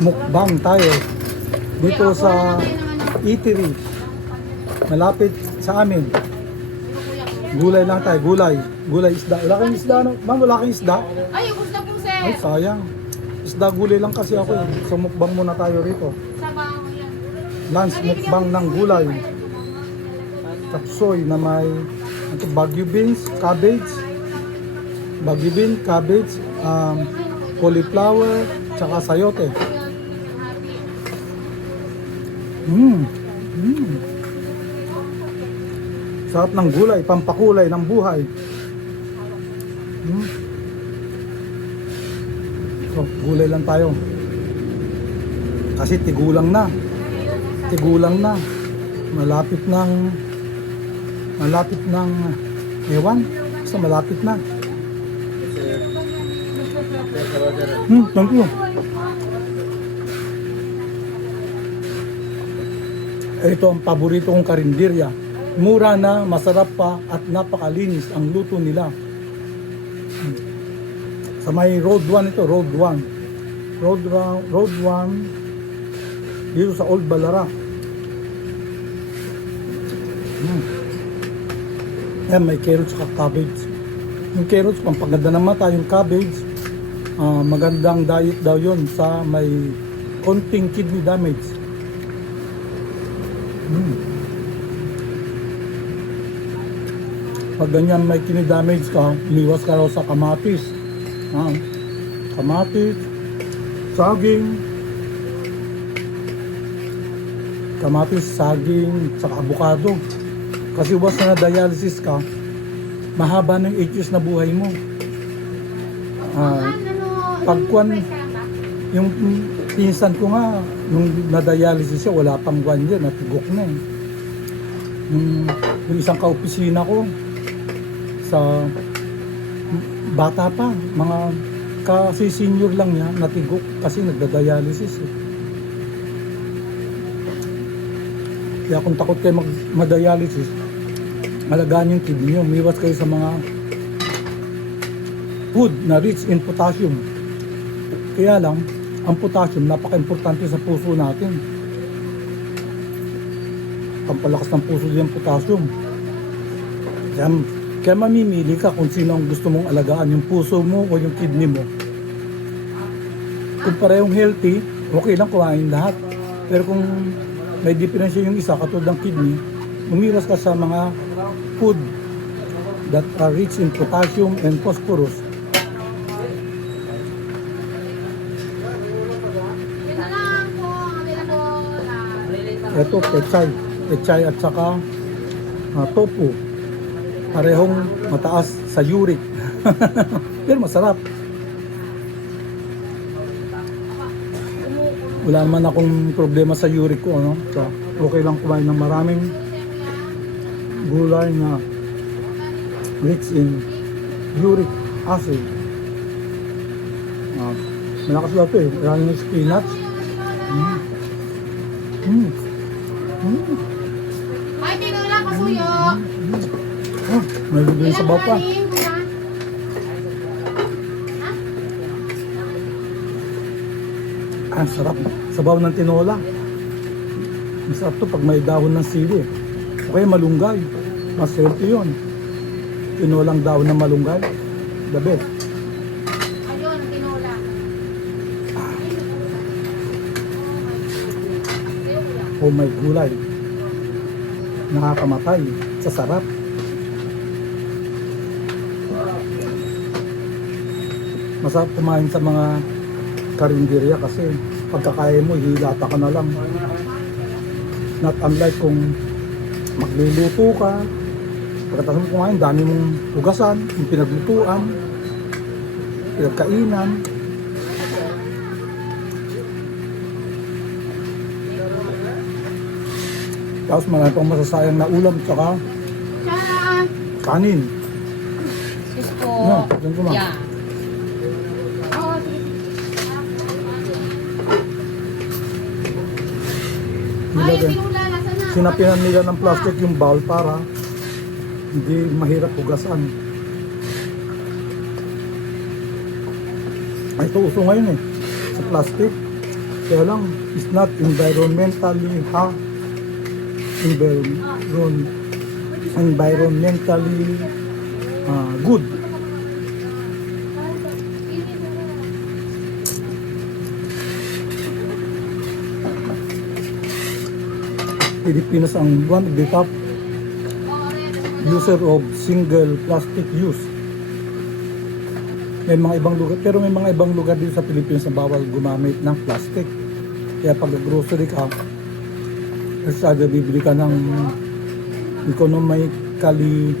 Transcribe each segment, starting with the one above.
mukbang tayo dito sa eatery. Malapit sa amin. Gulay lang tayo, gulay. Gulay isda. Wala kang isda, no? Ma'am, wala kang isda? Ay, na po, sir. Ay, sayang. Isda gulay lang kasi ako. eh. So mukbang muna tayo rito. Lunch mukbang ng gulay. Tapsoy na may ito, Baguio beans, cabbage, Baguio bean, cabbage, um, cauliflower, tsaka sayote. Mmm. Mmm. Sarap ng gulay, pampakulay ng buhay. Mm. So, gulay lang tayo. Kasi tigulang na. Tigulang na. Malapit ng malapit ng ewan. Basta malapit na. Hmm, thank you. Ito ang paborito kong karinderya. Mura na, masarap pa, at napakalinis ang luto nila. Sa may Road 1 ito, Road 1. Road, road 1 dito sa Old Balara. Hmm. Ayan, may carrots at cabbage. Yung carrots, pampaganda ng mata. Yung cabbage, ah, magandang diet daw yon sa may konting kidney damage. Hmm. Pag ganyan may kidney damage ka, liwas ka raw sa kamatis. Ah, kamatis, saging, kamatis, saging, saka avocado. Kasi once na dialysis ka, mahaba ng 8 years na buhay mo. Ah, ano, ba? yung pinsan ko nga, nung na-dialysis siya, wala pang buwan yan, natigok na eh. Yung, yung isang kaopisina ko, sa bata pa, mga kasi senior lang niya, natigok kasi nagda-dialysis eh. Kaya kung takot kayo mag, mag-dialysis, malagaan yung kidney nyo. Umiwas kayo sa mga food na rich in potassium. Kaya lang, ang potassium napaka-importante sa puso natin. Pampalakas ng puso din ang potassium. Kaya, kaya mamimili ka kung sino ang gusto mong alagaan, yung puso mo o yung kidney mo. Kung parehong healthy, okay lang kumain lahat. Pero kung may diferensya yung isa, katulad ng kidney, umiwas ka sa mga food that are rich in potassium and phosphorus. Ito, pechay. Pechay at saka ah, tofu. Parehong mataas sa uric. Pero masarap. Wala naman akong problema sa uric ko. Ano? So, okay lang kumain ng maraming gulay na rich in uric acid. Ah, malakas lang ito eh. Marami ng spinach. Mm. Mm. Ay, pasuyo. Ah, may bibili sa bapa. kuya? Ah, sarap. Sabaw ng tinola. Masarap to pag may dahon ng sili. O kaya malunggay. Mas healthy yun. Tinolang dahon ng malunggay. The best. Ayun, tinula. O may gulay. Nakakamatay. Sa sarap. Masarap kumain sa mga karinderya kasi pagkakaya mo, hilata ka na lang. Not unlike kung magluluto ka, pagkatapos mo kumain, dami mong hugasan, yung pinaglutuan, pinagkainan. Tapos marami pang masasayang na ulam tsaka kanin. Excuse po. No, dyan ko lang. Yeah. Nilagay. Sinapinan nila ng plastic yung bowl para hindi mahirap hugasan. Ay, ito uso ngayon eh. Sa plastic. Kaya lang, it's not environmentally ha environmentally ah, good. Pilipinas ang one of the top user of single plastic use. May mga ibang lugar, pero may mga ibang lugar dito sa Pilipinas na bawal gumamit ng plastic. Kaya pag grocery ka, first either bibili ka ng economically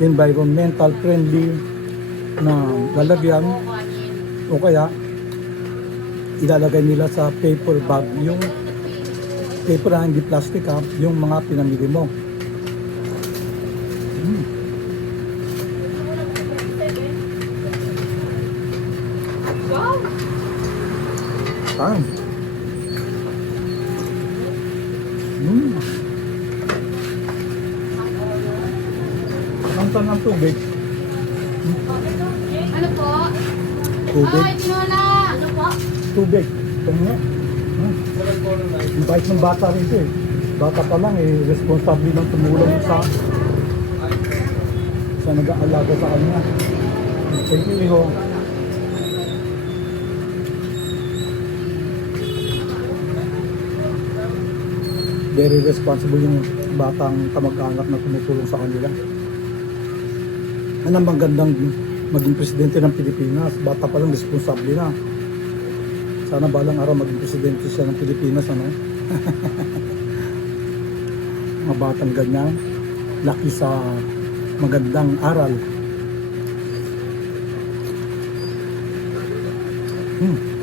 environmental friendly na lalagyan o kaya ilalagay nila sa paper bag yung paper na hindi plastic ha, yung mga pinamili mo. Mm. Wow! Time. Mm. Ang tan ng tubig. Ano po? Tubig. Ay, tinola! Ano po? Tubig. Nga. Hmm. Ang bait ng bata rin ito eh. Bata pa lang eh, responsable ng tumulong sa sa nag-aalaga sa kanya. Thank you, Iho. Very responsible yung batang kamag-anak na tumutulong sa kanila. Ano ang magandang maging presidente ng Pilipinas? Bata pa lang responsable na. Sana balang araw maging presidente siya ng Pilipinas, ano? Mga batang ganyan, laki sa magandang aral. Hmm.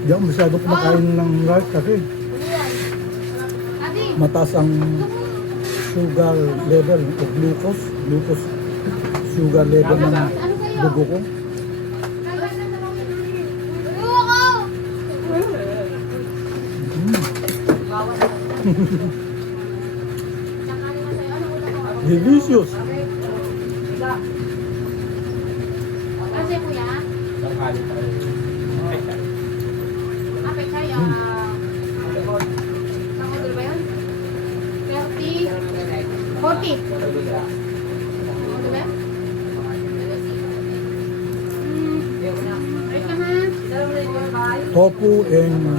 Di ako masyado kumakain ng rice kasi mataas ang sugar level o glucose, glucose sugar level ng dugo ko. Ano? Mm. Ano ko? Delicious. Kasi kuya? Order ba yun? 30? 40? Order ba yun? Wait ka ha? Tofu and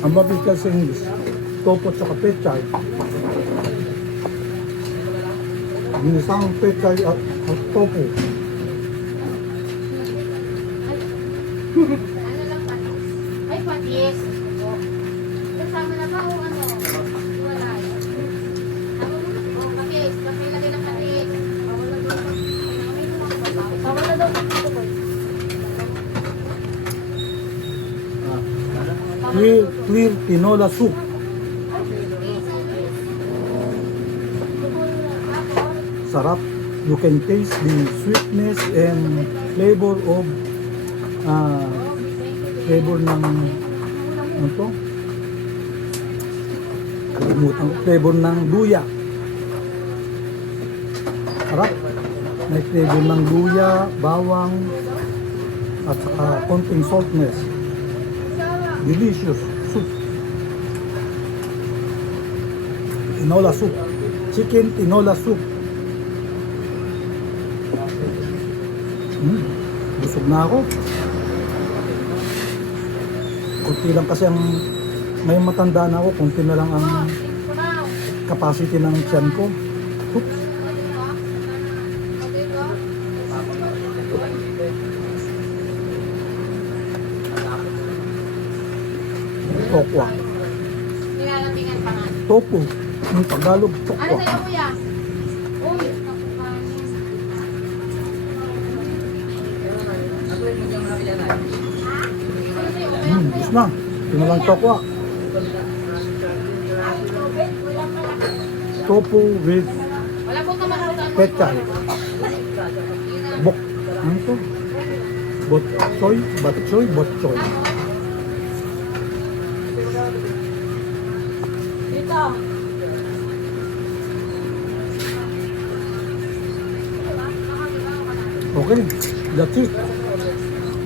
ang mabilis kasi sa English. Tofu at saka pechay. Ginisang pechay at, at tofu. Ano lang patis? Ay, patis. Kasama na ba o ano? Wala. O, patis. Kapay lagay ng patis. Bawal na daw dito ko. Clear, clear tinola soup. Sarap. You can taste the sweetness and flavor of ah flavor ng ano to? Kalimutan. Flavor ng luya. Sarap. May flavor ng luya, bawang, at saka konting saltness. Delicious soup. Tinola soup. Chicken tinola soup. Mm, busog na ako. Kunti lang kasi ang ngayon matanda na ako, kunti na lang ang capacity ng tiyan ko. Tokwa. Nilalambingan pa nga. Topo. Yung Tagalog, Ano tokwa. sa'yo kuya? Uy? Hmm, gusto na. Ito lang tokwa. Tofu with Wala po kamarutan. pechay. Bok. Ano to? Botchoy? Batchoy? Botchoy. Okay, that's it.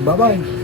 Bye-bye.